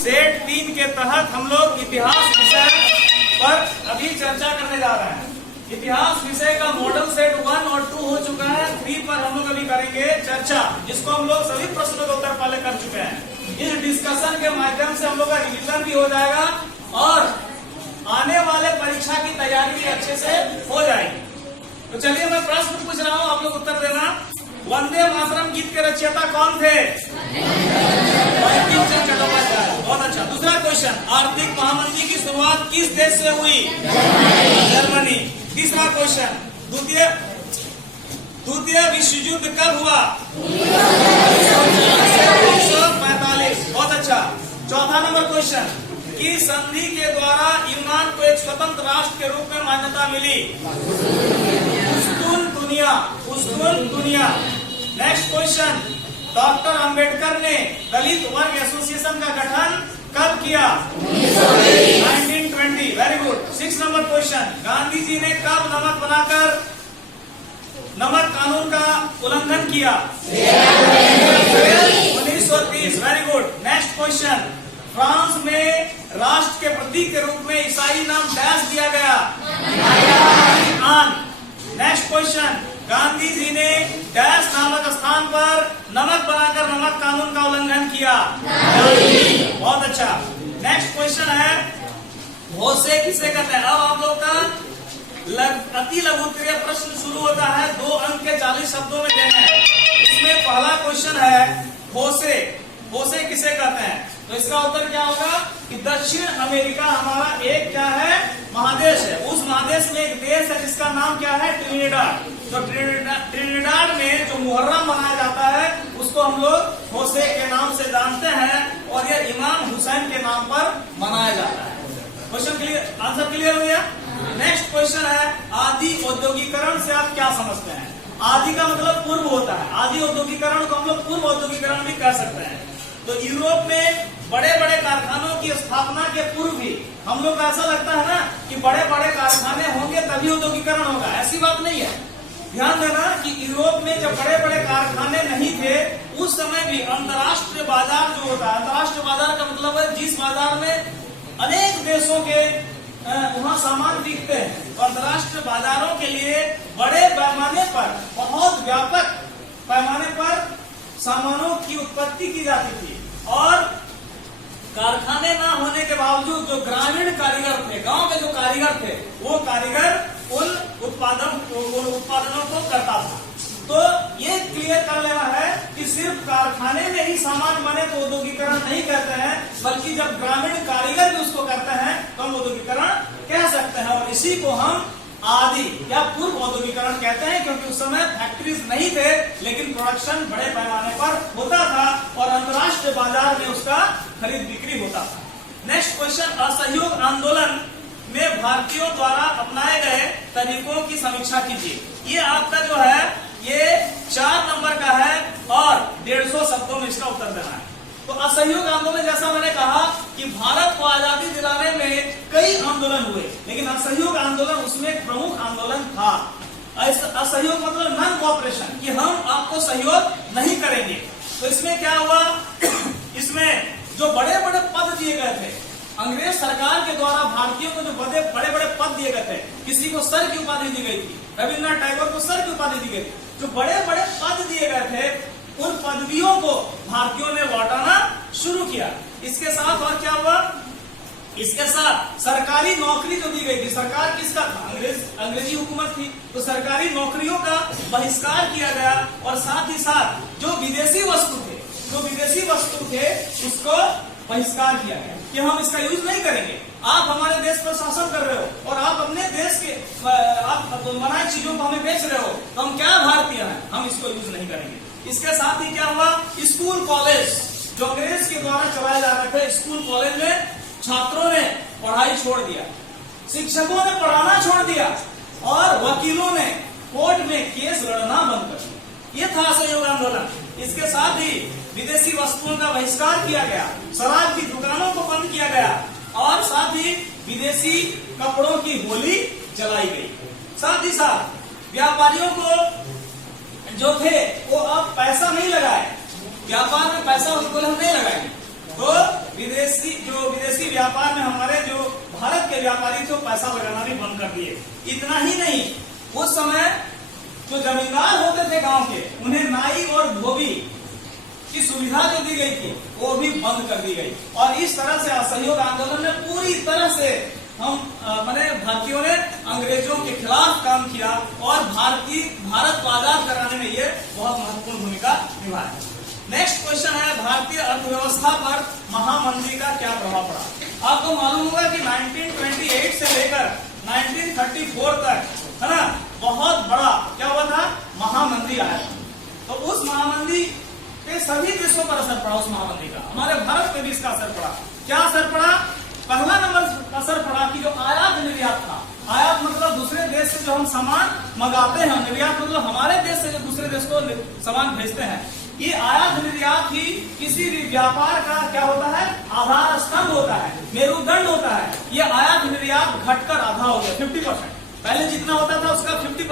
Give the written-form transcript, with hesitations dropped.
Set 3 के तहत हम लोग इतिहास विषय पर अभी चर्चा करने जा रहे हैं। इतिहास विषय का मॉडल सेट 1 और 2 हो चुका है। 3 पर हम लोग अभी करेंगे चर्चा, जिसको हम लोग सभी प्रश्नों के उत्तर पहले कर चुके हैं। इस डिस्कशन के माध्यम से हम लोग का रिवीजन भी हो जाएगा और आने वाले परीक्षा की तैयारी भी अच्छे से हो जाएगी। तो चलिए मैं प्रश्न पूछ रहा हूँ, आप लोग उत्तर देना। वंदे मातरम गीत के रचयिता कौन थे? बहुत अच्छा। दूसरा क्वेश्चन, आर्थिक महामंदी की शुरुआत किस देश से हुई? जर्मनी। तीसरा क्वेश्चन, द्वितीय विश्व युद्ध कब हुआ? 1945। बहुत अच्छा। चौथा नंबर क्वेश्चन, किस संधि के द्वारा यूनान को एक स्वतंत्र राष्ट्र के रूप में मान्यता मिली? उस्कुन दुनिया। नेक्स्ट क्वेश्चन, डॉक्टर अंबेडकर ने दलित वर्ग एसोसिएशन का गठन कब किया? 1920। Very good. 6 number question, Gandhi ji ने कब नमक कानून का उल्लंघन किया? 1930। Very good. Next question, France में राष्ट्र के प्रतीक के रूप में ईसाई नाम डैश दिया गया? नेक्स्ट क्वेश्चन, गांधी जी ने डैश नामक स्थान पर नमक बनाकर नमक कानून का उल्लंघन किया? बहुत अच्छा। नेक्स्ट क्वेश्चन है, भोसे किसे कहते हैं? अब आप लोग का अति लघु उत्तरीय प्रश्न शुरू होता है। 2 अंक के 40 शब्दों में देने हैं। इसमें पहला क्वेश्चन है, भोसे किसे कहते हैं? तो इसका उत्तर क्या होगा कि दक्षिण अमेरिका हमारा एक क्या है? महादेश है। उस महादेश में एक देश है जिसका नाम क्या है? ट्रिनिडाड। तो ट्रिनिडाड में जो मुहर्रम मनाया जाता है उसको हम लोग भोसे के नाम से जानते हैं और यह इमाम हुसैन के नाम पर मनाया जाता है। Question clear? आंसर क्लियर हो गया? नेक्स्ट क्वेश्चन है, आदि औद्योगिकरण से आप क्या समझते हैं? आदि का मतलब पूर्व होता है। आदि औद्योगिकरण को हम लोग पूर्व औद्योगिकरण भी कर सकते हैं। तो यूरोप में बड़े बड़े कारखानों की स्थापना के पूर्व भी हम लोग को ऐसा लगता है ना कि बड़े बड़े कारखाने होंगे तभी औद्योगिकरण होगा। ऐसी बात नहीं है। ध्यान देना कि यूरोप में जब बड़े बड़े कारखाने नहीं थे उस समय भी अंतर्राष्ट्रीय बाजार जो होता है, अंतर्राष्ट्रीय बाजार का मतलब है जिस बाजार में अनेक देशों के वहाँ सामान बिकते हैं। अंतर्राष्ट्रीय बाजारों के लिए बड़े पैमाने पर, बहुत व्यापक पैमाने पर सामानों की उत्पत्ति की जाती थी और कारखाने ना होने के बावजूद जो ग्रामीण कारीगर थे, गांव के जो कारीगर थे, वो कारीगर उन उत्पादनों को करता था। तो ये क्लियर कर लेना है कि सिर्फ कारखाने में ही सामान बने तो औद्योगिकरण नहीं कहते हैं, बल्कि जब ग्रामीण कारीगर भी उसको करते हैं तो हम औद्योगिकरण कह सकते हैं। और इसी को हम आदि या पूर्व औद्योगिकरण कहते हैं, क्योंकि उस समय फैक्ट्रीज नहीं थे लेकिन प्रोडक्शन बड़े पैमाने पर होता था और अंतर्राष्ट्रीय बाजार में उसका खरीद बिक्री होता था। नेक्स्ट क्वेश्चन, असहयोग आंदोलन में भारतीयों द्वारा अपनाए गए तरीकों की समीक्षा कीजिए। ये आपका जो है ये 4 नंबर का है और 150 शब्दों में इसका उत्तर देना है। तो असहयोग आंदोलन, जैसा मैंने कहा कि भारत को आजादी दिलाने में कई आंदोलन हुए, लेकिन असहयोग आंदोलन उसमें एक प्रमुख आंदोलन था। असहयोग मतलब नॉन कोऑपरेशन, कि हम आपको सहयोग नहीं करेंगे। तो इसमें क्या हुआ, इसमें जो बड़े बड़े पद दिए गए थे अंग्रेज सरकार के द्वारा, भारतीयों को जो बड़े बड़े पद दिए गए थे, किसी को सर की उपाधि दी गई थी, रविन्द्रनाथ टैगोर को सर की उपाधि दी गई थी। जो बड़े बड़े पद दिए गए थे उन पदवियों को भारतीयों ने लौटाना शुरू किया। इसके साथ और क्या हुआ, इसके साथ सरकारी नौकरी जो दी गई थी, सरकार किसका था? अंग्रेजी हुकूमत थी, तो सरकारी नौकरियों का बहिष्कार किया गया और साथ ही साथ जो विदेशी वस्तु थे उसको बहिष्कार किया गया कि हम इसका यूज नहीं करेंगे। आप हमारे देश पर शासन कर रहे हो और आप अपने देश के आप बनाई चीजों को हमें बेच रहे हो, तो हम क्या भारतीय हैं, हम इसको यूज नहीं करेंगे। इसके साथ ही क्या हुआ, स्कूल कॉलेज जो अंग्रेज के द्वारा चलाए जा रहे थे, स्कूल कॉलेज में छात्रों ने पढ़ाई छोड़ दिया, शिक्षकों ने पढ़ाना छोड़ दिया और वकीलों ने कोर्ट में केस लड़ना बंद कर दिया। ये था असहयोग आंदोलन। इसके साथ ही विदेशी वस्तुओं का बहिष्कार किया गया, शराब की दुकानों को बंद किया गया और साथ ही विदेशी कपड़ों की होली जलाई गई। साथ ही साथ व्यापारियों को जो थे वो अब पैसा नहीं लगाए, व्यापार में पैसा उनको हम नहीं लगाएंगे, तो विदेशी विदेशी व्यापार में हमारे जो भारत के व्यापारी थे पैसा लगाना भी बंद कर दिए। इतना ही नहीं, उस समय जो जमींदार होते थे गांव के, उन्हें नाई और धोबी की सुविधा जो दी गई थी वो भी बंद कर दी गई। और इस तरह से असहयोग आंदोलन में पूरी तरह से भारतीयों ने अंग्रेजों के खिलाफ काम किया और भारत को आजाद कराने में ये बहुत महत्वपूर्ण भूमिका निभाया। नेक्स्ट क्वेश्चन है, भारतीय अर्थव्यवस्था पर महामंदी का क्या प्रभाव पड़ा। आपको मालूम होगा कि 1928 से लेकर 1934 तक, है ना, बहुत बड़ा क्या हुआ था, महामंदी आया। तो उस महामंदी के सभी देशों पर असर पड़ा। उस महामंदी का हमारे भारत में भी इसका असर पड़ा। क्या असर पड़ा? पहला नंबर असर पड़ा कि जो आयात निर्यात था, आयात मतलब दूसरे देश से जो हम सामान मंगाते हैं, निर्यात मतलब हमारे देश से जो दूसरे देश को सामान भेजते हैं, ये आयात निर्यात ही किसी भी व्यापार का क्या होता है, आधार स्तंभ होता है, मेरुदंड होता है। ये आयात निर्यात घटकर आधा हो गया, 50%। पहले जितना होता था उसका 50%